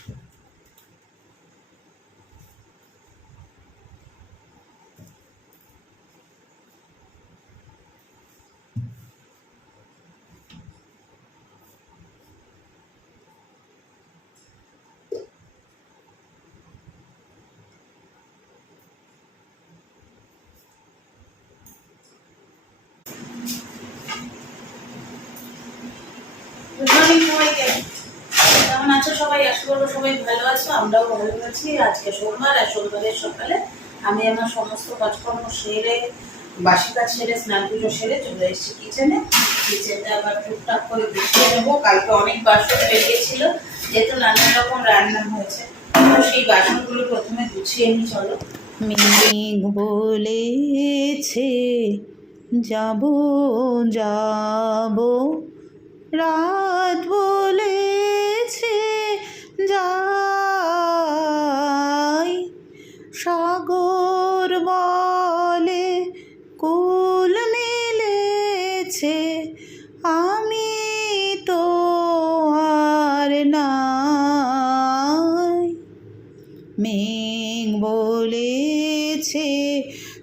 Good morning সবাইকে কেমন আছো সবাই? আশা করব সবাই ভালো আছো, আমরাও ভালো আছি। আজকে সোমবার আর সোমবারের সকালে আমি আমার সমস্ত কাজকর্ম সেরে, বাসি কাজ সেরে, স্নান পুজো সেরে চলে এসেছি কিচেনে কিচেনটা আবার টুকটাক করে গুছিয়ে নেব। কালকে অনেক বাসন বেরিয়েছিল, যেহেতু নানান রকম রান্না হয়েছে। তো সেই বাসনগুলো প্রথমে গুছিয়ে নিই চলো। মেঘ বলেছে, যাব যাব। রাত বলেছে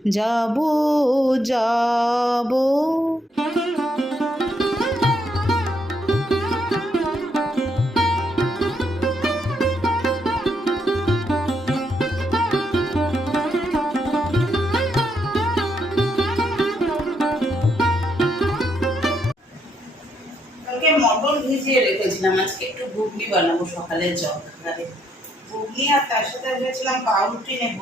যাব যাব। মটর ভিজিয়ে রেখেছিলাম, আজকে একটু ঘুগনি বানাবো সকালের জলখাবারে। ঘুগনি আর তার সাথে ভেবেছিলাম পাউরুটি নেব।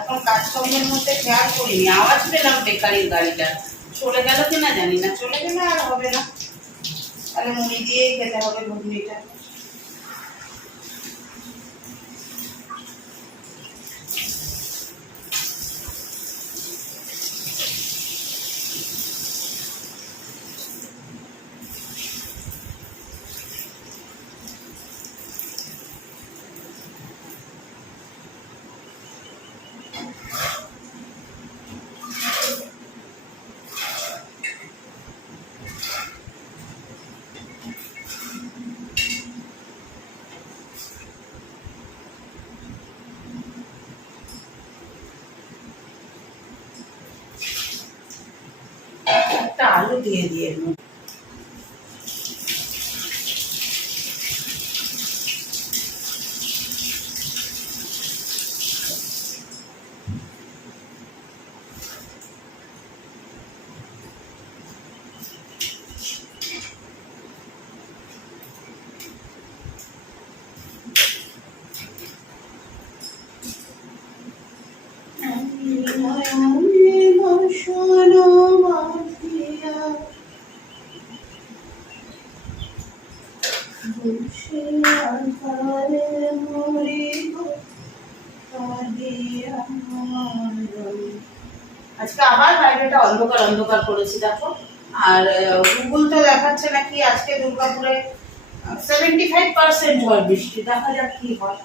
এখন কাজকর্মের মধ্যে খেয়াল করিনি। আওয়াজ পেলাম বেকারির গাড়িটা চলে গেল কিনা জানি না। চলে গেলে আর হবে না। তাহলে মুড়ি দিয়েই খেতে হবে ঘুগনিটা। একটা অন্ধকার করেছি, দেখো। আর গুগলটা দেখাচ্ছে নাকি আজকে দুর্গাপুরে সেভেন্টি ফাইভ পার্সেন্ট হয় বৃষ্টি। দেখা যাক কি হয়।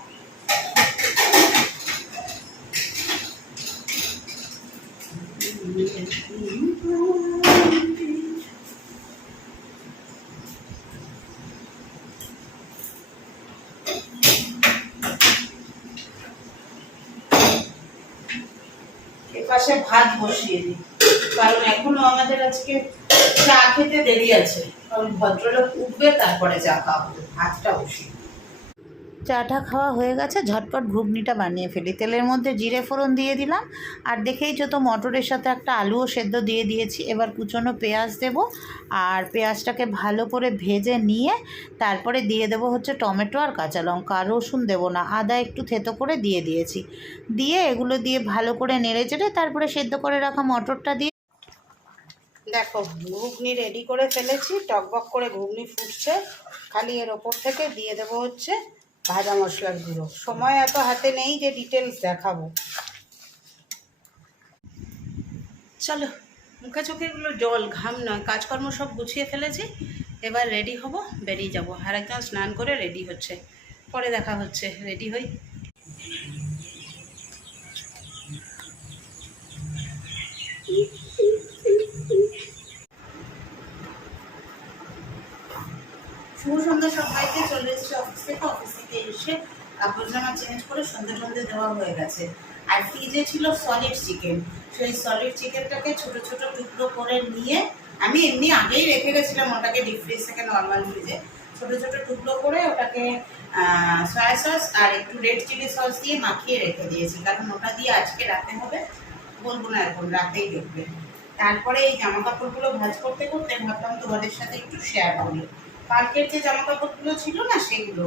এপাশে ভাত বসিয়ে দিই। কারণ এখনও আমাদের আজকে চা খেতে দেরি আছে। কারণ ভদ্রলোক উঠবে, তারপরে চা খাওয়া ভাতটা চাটা খাওয়া হয়ে গেছে, ঝটপট ঘুগনিটা বানিয়ে ফেলি। তেলের মধ্যে জিরে ফোড়ন দিয়ে দিলাম। আর দেখেই তো মটরের সাথে একটা আলুও সেদ্ধ দিয়ে দিয়েছি। এবার কুচনো পেঁয়াজ দেব, আর পেঁয়াজটাকে ভালো করে ভেজে নিয়ে তারপরে দিয়ে দেবো হচ্ছে টমেটো আর কাঁচা লঙ্কা। রসুন দেবো না, আদা একটু থেতো করে দিয়ে দিয়েছি। দিয়ে এগুলো দিয়ে ভালো করে নেড়ে চেড়ে তারপরে সেদ্ধ করে রাখা মটরটা দিয়ে দেখো, ঘুগনি রেডি করে ফেলেছি, টকবক করে ঘুগনি ফুটছে। খালি এর ওপর থেকে দিয়ে দেবো হচ্ছে ভাজা মশলার গুঁড়ো। সময় এত হাতে নেই যে ডিটেলস দেখাবো। চলো, মুখে চোখেগুলো জল, ঘাম নয়, কাজকর্ম সব গুছিয়ে ফেলেছি। এবার রেডি হব, বেরিয়ে যাব। আর একজন স্নান করে রেডি হচ্ছে। পরে দেখা হচ্ছে রেডি হই। শুভ সন্ধ্যা সবাইকে, চলে থেকে অফিস হয়ে ছোট ছোট টুকরো করে আমি এমনি আগেই রেখে গেছিলাম ওটাকে ডিপ ফ্রিজ থেকে নর্মাল ফ্রিজে ছোট ছোট টুকরো করে ওটাকে সয়া সস আর একটু রেড চিলি সস দিয়ে মাখিয়ে রেখে দিয়েছি। কারণ ওটা দিয়ে আজকে রাতে হবে, বলব না এখন রাতেই দেখবে। তারপরে এই জামা কাপড়গুলো ভাজ করতে করতে ভাবলাম তোমাদের সাথে একটু শেয়ার করি। কালকের যে জামা কাপড়গুলো ছিল না, সেগুলো।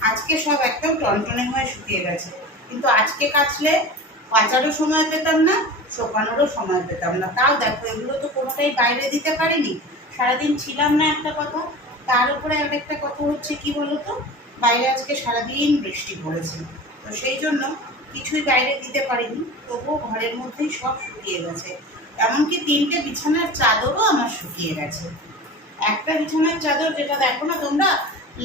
আজকে সব একদম টনটনে হয়ে শুকিয়ে গেছে। কিন্তু আজকে কাচলে কাচারও সময় পেতাম না, শোকানোরও সময় পেতাম না। তাও দেখো, এগুলো তো কোনোটাই বাইরে দিতে পারিনি। সারাদিন ছিলাম না একটা কথা। তার উপরে আরেকটা কথা হচ্ছে কি বলতো? বাইরে আজকে সারাদিন বৃষ্টি পড়েছে। তো সেই জন্য কিছুই বাইরে দিতে পারিনি। তবুও ঘরের মধ্যেই সব শুকিয়ে গেছে। এমনকি তিনটে বিছানার চাদরও আমার শুকিয়ে গেছে। একটা বিছানার চাদর যেটা দেখো না তোমরা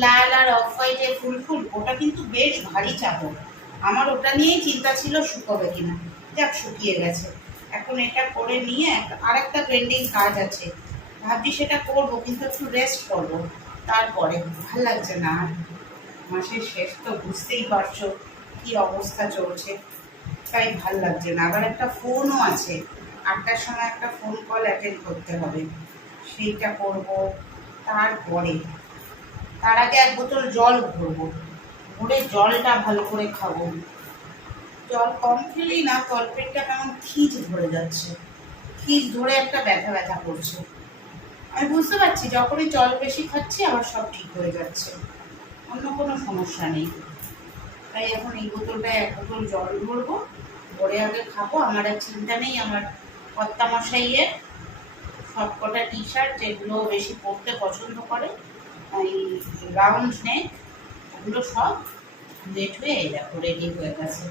লাল আর অফ হোয়াইটের ফুল ফুল, ওটা কিন্তু বেশ ভারী চাদর। আমার ওটা নিয়েই চিন্তা ছিল শুকোবে কিনা। যাক, শুকিয়ে গেছে। এখন এটা করে নিয়ে আর একটা পেন্ডিং কাজ আছে। ভাবছি সেটা করব, কিন্তু একটু রেস্ট করব। তারপরে, ভালো লাগছে না মাসের শেষ তো বুঝতেই পারছ কি অবস্থা চলছে। তাই ভালো লাগছে না। আবার একটা ফোনও আছে। আটটার সময় একটা ফোন কল অ্যাটেন্ড করতে হবে। সেইটা করব, তারপরে, তার আগে এক বোতল জল ভরবো। ভরে জলটা ভালো করে খাব। জল কম খেলেই না তলপেটটা কেমন খিচ ধরে যাচ্ছে। খিচ ধরে একটা ব্যথা ব্যথা করছে। আমি বুঝতে পারছি, যখনই জল বেশি খাচ্ছি, আবার সব ঠিক হয়ে যাচ্ছে। অন্য কোনো সমস্যা নেই। তাই এখন এই বোতলটায় এক বোতল জল ভরবো, ভরে আগে খাব। আমার আর চিন্তা নেই, আমার কর্তা মশাইয়ের সব কটা টি শার্ট যেগুলো বেশি পরতে পছন্দ করে, এই রাউন্ড নেক ওগুলো সব লেট হয়ে এই দেখো রেডি হয়ে গেছে।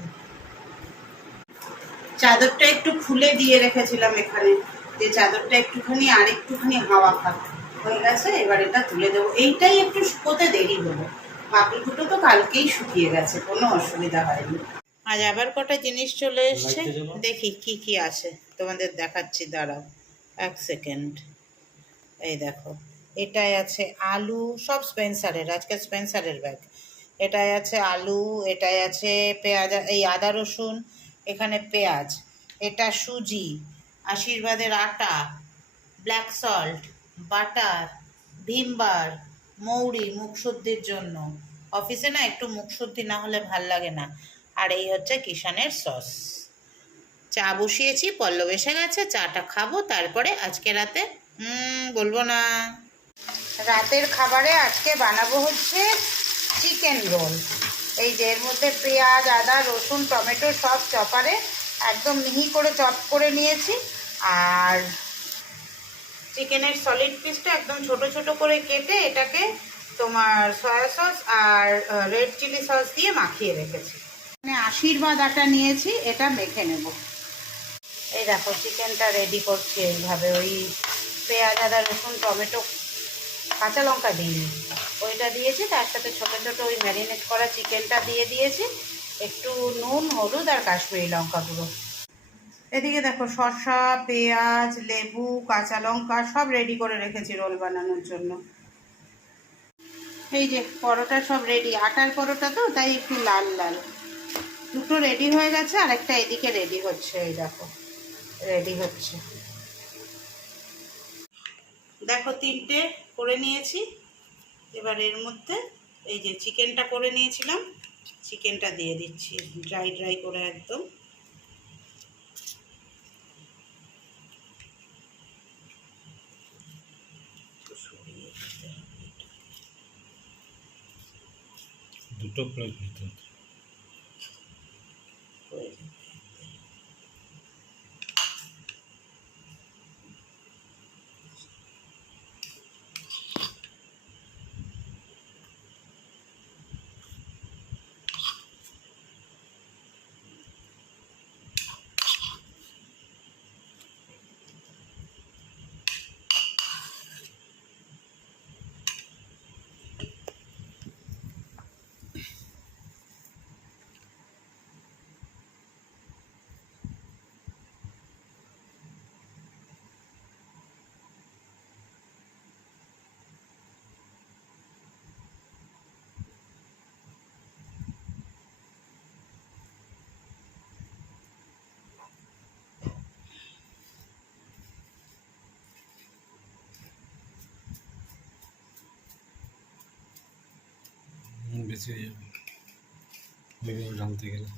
চাদরটা একটু খুলে দিয়ে রেখেছিলাম এখানে, যে চাদরটা একটুখানি আর একটুখানি হাওয়া খাক হয়ে গেছে, এবার এটা তুলে দেবো। এইটাই একটু শুকোতে দেরি হলো। বাকিগুলো তো কালকেই শুকিয়ে গেছে, কোনো অসুবিধা হয়নি। আজ আবার কটা জিনিস চলে এসছে? দেখি কি কি আছে। তোমাদের দেখাচ্ছি দাঁড়াও। এক সেকেন্ড। এই দেখো এটাই আছে আলু সব স্পেন্সারের আজকে স্পেন্সারের ব্যাগ এটাই আছে আলু এটাই আছে পেঁয়াজ এই আদা রসুন এখানে পেঁয়াজ এটা সুজি আশীর্বাদের আটা ব্ল্যাক সল্ট বাটার ভিমবার মৌরি মুখশুদ্ধির জন্য। অফিসে না একটু মুখশুদ্ধি না হলে ভালো লাগে না। আর এই হচ্ছে কিষানের সস। চা বসিয়েছি, পল্লব এসে গেছে চাটা খাব, তারপরে আজকে রাতে বলব না। রাতের খাবারে আজকে বানাবো হচ্ছে চিকেন রোল। এই যে এর মধ্যে পেঁয়াজ, আদা, রসুন, টমেটো সব চপারে, একদম মিহি করে চপ করে নিয়েছি। আর চিকেনের সলিড পিসটা একদম ছোট ছোট করে কেটে এটাকে তোমার সয়া সস আর রেড চিলি সস দিয়ে মাখিয়ে রেখেছি। আশীর্বাদ আটা নিয়েছি, এটা মেখে নেব। এই দেখো, চিকেনটা রেডি করছি এইভাবে। ওই পেঁয়াজ, আদা, রসুন, টমেটো, কাঁচা লঙ্কা দিইনি ওইটা দিয়েছি, তার সাথে ছোটো ছোটো ওই ম্যারিনেট করা চিকেনটা দিয়ে দিয়েছি। একটু নুন, হলুদ আর কাশ্মীরি লঙ্কা গুঁড়ো। এদিকে দেখো, শসা, পেঁয়াজ, লেবু, কাঁচা লঙ্কা সব রেডি করে রেখেছি রোল বানানোর জন্য। এই যে, পরোটা সব রেডি আটার পরোটা তো, তাই একটু লাল লাল। দুটো রেডি হয়ে গেছে, আর একটা এদিকে রেডি হচ্ছে, এই দেখো। রেডি হচ্ছে। দেখো, তিনটে করে নিয়েছি। এবার এর মধ্যে এই যে চিকেনটা করে নিয়েছিলাম, চিকেনটা দিয়ে দিচ্ছি ড্রাই ড্রাই করে একদম। দুটো প্লেট নিতে বেশি হয়ে যাবে। ওইভাবে ঢালতে গেলে।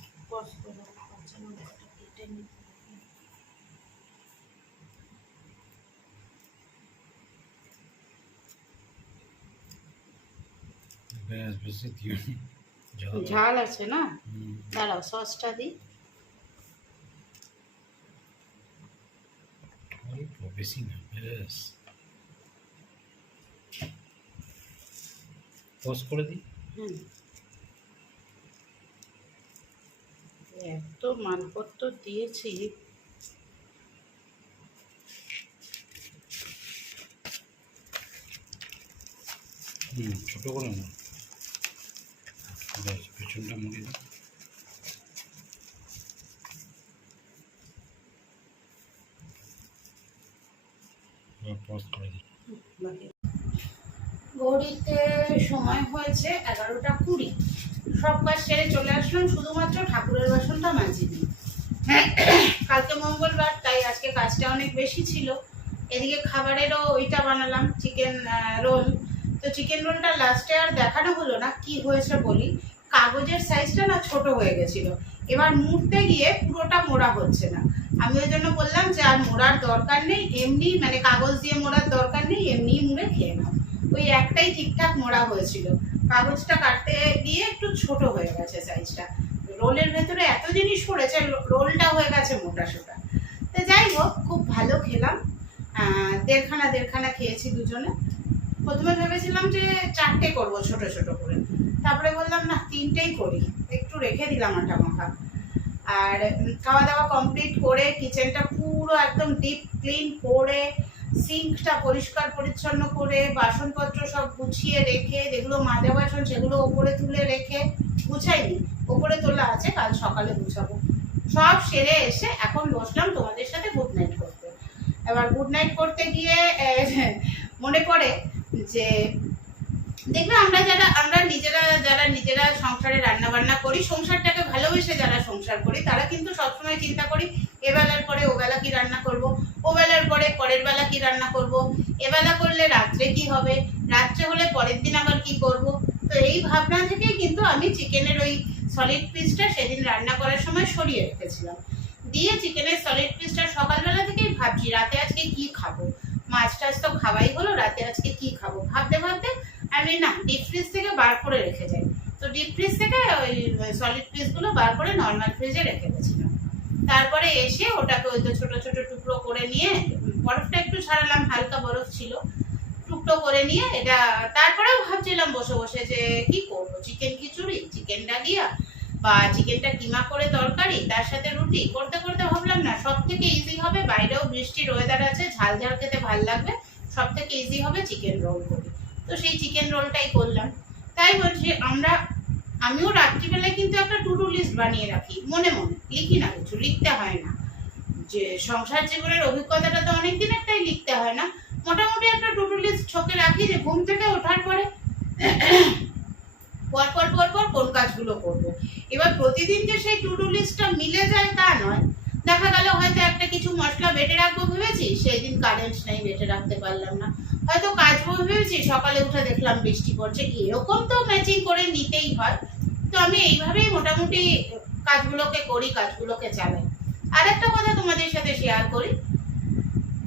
ঝাল আছে না? দাঁড়াও সসটা দিই। বেশি না পজ করে দিই। এত মালপত্র দিয়েছি। ছোটো করে না। পেছনটা মুড়ে পজ করে দিই। ঘড়িতে সময় হয়েছে এগারোটা কুড়ি। সব কাজ সেরে চলে আসলাম, শুধুমাত্র ঠাকুরের বাসনটা মাঝে মাজিনি কালকে মঙ্গলবার, তাই আজকে কাজটা অনেক বেশি ছিল। এদিকে খাবারেরও ওইটা বানালাম চিকেন রোল তো চিকেন রোলটা লাস্টে আর দেখানো হলো না, কি হয়েছে বলি? কাগজের সাইজটা না ছোট হয়ে গেছিল। এবার মুড়তে গিয়ে পুরোটা মোড়া হচ্ছে না। আমি ওই জন্য বললাম যে আর মোড়ার দরকার নেই, এমনি মানে কাগজ দিয়ে মোড়ার দরকার নেই, এমনি মুড়ে খেয়ে নাও। ওই একটাই ঠিকঠাক মোড়া হয়েছিল। কাগজটা কাটতে গিয়ে একটু ছোট হয়ে গেছে সাইজটা রোলের ভেতরে এত জিনিস পড়েছে, রোলটা হয়ে গেছে মোটা সোটা। তো যাই হোক, খুব ভালো খেলাম। দেড়খানা দেড়খানা খেয়েছি দুজনে। প্রথমে ভেবেছিলাম যে চারটে করব ছোট ছোট করে। তারপরে বললাম, না, তিনটেই করি। একটু রেখে দিলাম আটা মাখা। আর খাওয়া দাওয়া কমপ্লিট করে কিচেনটা পুরো একদম ডিপ ক্লিন করে সিঙ্কটা পরিষ্কার পরিচ্ছন্ন করে, বাসনপত্র সব গুছিয়ে রেখে, যেগুলো মাজা বাসন সেগুলো ওপরে তুলে রেখে, গুছাইনি। ওপরে তোলা আছে, কাল সকালে গুছাবো। সব সেরে এসে এখন বসলাম তোমাদের সাথে গুড নাইট করতে। এবার গুড নাইট করতে গিয়ে মনে পড়ে যে দেখবে আমরা যারা, আমরা নিজেরা, যারা নিজেরা সংসারে রান্না বান্না করি, সংসারটাকে ভালোবেসে যারা সংসার করি, তারা কিন্তু সবসময় চিন্তা করি, এবেলার পরে ওবেলা কি রান্না করব, ওবেলার পরে পরের বেলা কি রান্না করব, এবেলা করলে রাত্রে কি হবে, রাত্রে হলে পরের দিন আবার কি করব। তো এই ভাবনা থেকেই কিন্তু আমি চিকেনের ওই সলিড পিসটা সেদিন রান্না করার সময় সরিয়ে রেখেছিলাম। দিয়ে চিকেনের সলিড পিসটা সকালবেলা থেকেই ভাবছি, রাতে আজকে কি খাব? মাছ টাছ তো খাওয়াই হলো, রাতে আজকে কি খাব? ভাবতে ভাবতে আমি না ডিপ ফ্রিজ থেকে বার করে রেখে যাই তো ডিপ ফ্রিজ থেকে ওই সলিড পিসগুলো বার করে নর্মাল ফ্রিজে রেখে দিয়েছিলাম। তারপরে এসে ওটাকে ওই তো ছোট ছোট টুকরো করে নিয়ে, বরফটা একটু ছাড়ালাম হালকা বরফ ছিল। টুকরো করে নিয়ে এটা, তারপরেও ভাবছিলাম বসে বসে যে কি করব? চিকেন খিচুড়ি চিকেন ডালিয়া, বা চিকেনটা কিমা করে তরকারি, তার সাথে রুটি, করতে করতে ভাবলাম না সব থেকে ইজি হবে, বাইরেও বৃষ্টির ওয়েদার আছে ঝাল ঝাল খেতে ভালো লাগবে সব থেকে ইজি হবে চিকেন রোল করি। তো সেই চিকেন রোলটাই করলাম। তাই বলছি, আমরা, আমিও রাত্রিবেলায় কিন্তু একটা টু ডু লিস্ট বানিয়ে রাখি। মনে মনে, লিখি না কিছু, লিখতে হয় না। যে সংসার জীবনের অভিজ্ঞতাটা তো অনেকদিন একটাই লিখতে হয় না। মোটামুটি একটা টু ডু লিস্ট ছকে রাখি যে ঘুম থেকে ওঠার পরে পর পর পর পর কোন কাজগুলো করব। এবার প্রতিদিন যে সেই টু ডু লিস্টটা মিলে যায় তা নয়। দেখা গেল হয়তো একটা কিছু মশলা বেটে রাখব ভেবেছি, সেই দিন কারেন্ট নেই, বেটে রাখতে পারলাম না। হয়তো কাচবো ভেবেছি সকালে উঠে দেখলাম বৃষ্টি পড়ছে কি এরকম তো ম্যাচিং করে নিতেই হয়। তো আমি এইভাবেই মোটামুটি কাজগুলোকে করি, কাজগুলোকে চালাই। আর একটা কথা তোমাদের সাথে শেয়ার করি।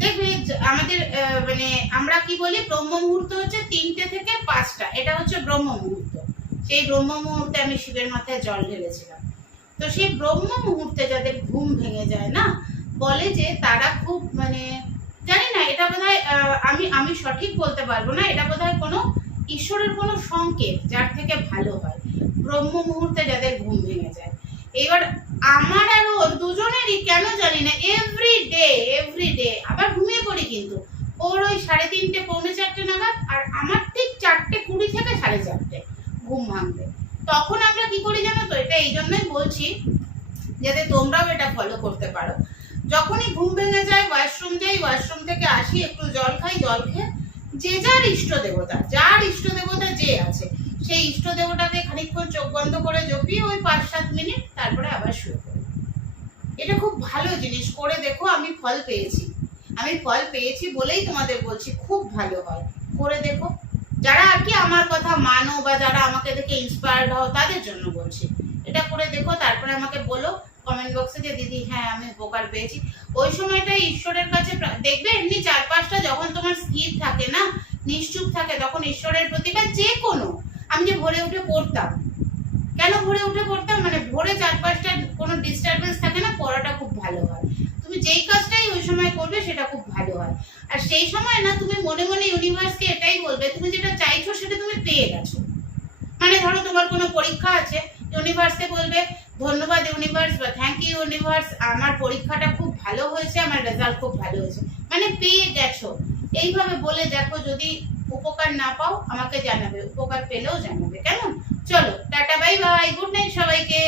দেখবে আমাদের মানে আমরা কি বলি, ব্রহ্ম মুহূর্ত হচ্ছে তিনটে থেকে পাঁচটা, এটা হচ্ছে ব্রহ্ম মুহূর্ত। সেই ব্রহ্ম মুহূর্তে আমি শিবের মাথায় জল ঢেলেছিলাম। তো সেই ব্রহ্ম মুহূর্তে যাদের ঘুম ভেঙে যায় না, বলে যে তারা খুব মানে জানি না এটা আহ, আমি আমি সঠিক বলতে পারব না এটা বোধহয় কোনো ঈশ্বরের কোনো সংকেত যার থেকে ভালো হয়। ব্রহ্ম মুহূর্তে যাদের ঘুম ভেঙে যায়। এবার আমার আর ওর দুজনেরই কেন জানি না এভরি ডে এভরি ডে আবার ঘুমিয়ে পড়ি কিন্তু। ওর ওই সাড়ে তিনটে পৌনে চারটে নাগাদ আর আমার ঠিক চারটে কুড়ি থেকে সাড়ে চারটে ঘুম ভাঙবে। তখন আমরা কি করি জানো তো? এটা এই জন্যই বলছি যাতে তোমরাও এটা ফলো করতে পারো। যখনই ঘুম ভেঙে যায় ওয়াশরুম যাই ওয়াশরুম থেকে আসি, একটু জল খাই, জল খেয়ে যে যার ইষ্ট দেবতা, যার ইষ্ট দেবতা যে আছে, সেই ইষ্ট দেবতাকে খানিকক্ষণ চোখ বন্ধ করে জপিয়ে ওই পাঁচ সাত মিনিট তারপরে আবার শুয়ে পড়ি। এটা খুব ভালো জিনিস, করে দেখো আমি ফল পেয়েছি। আমি ফল পেয়েছি বলেই তোমাদের বলছি, খুব ভালো হয়। করে দেখো। যারা আর কি আমার কথা মানো বা যারা আমাকে দেখে ইন্সপায়ার্ড হও, তাদের জন্য বলছি। এটা করে দেখো, তারপরে আমাকে বলো কমেন্ট বক্সে যে দিদি হ্যাঁ আমি উপকার পেয়েছি। ওই সময়টা ঈশ্বরের কাছে দেখবে এমনি চার পাঁচটা যখন তোমার স্থির থাকে না, নিশ্চুপ থাকে, তখন ঈশ্বরের প্রতি বা যে কোনো, আমি যে ভোরে উঠে পড়তাম, কেন ভোরে উঠে পড়তাম? মানে ভোরে চার পাঁচটা কোনো ডিস্টারবেন্স থাকে না, পড়াটা খুব ভালো হয়। তুমি যেই কাজটাই ওই সময় করবে, সেটা খুব ভালো হয়। আর সেই সময় না, তুমি মনে মনে ইউনিভার্সকে এটাই বলবে, তুমি যেটা চাইছো সেটা তুমি পেয়ে গেছো। মানে ধরো তোমার কোনো পরীক্ষা আছে ইউনিভার্সকে বলবে ধন্যবাদ ইউনিভার্স বা থ্যাংক ইউ ইউনিভার্স আমার পরীক্ষাটা খুব ভালো হয়েছে, আমার রেজাল্ট খুব ভালো হয়েছে। মানে পেয়ে গেছো। এইভাবে বলে দেখো, যদি উপকার না পাও, আমাকে জানাবে, উপকার পেলেও জানাবে, কেমন? চলো, tata bye bye good night সবাইকে।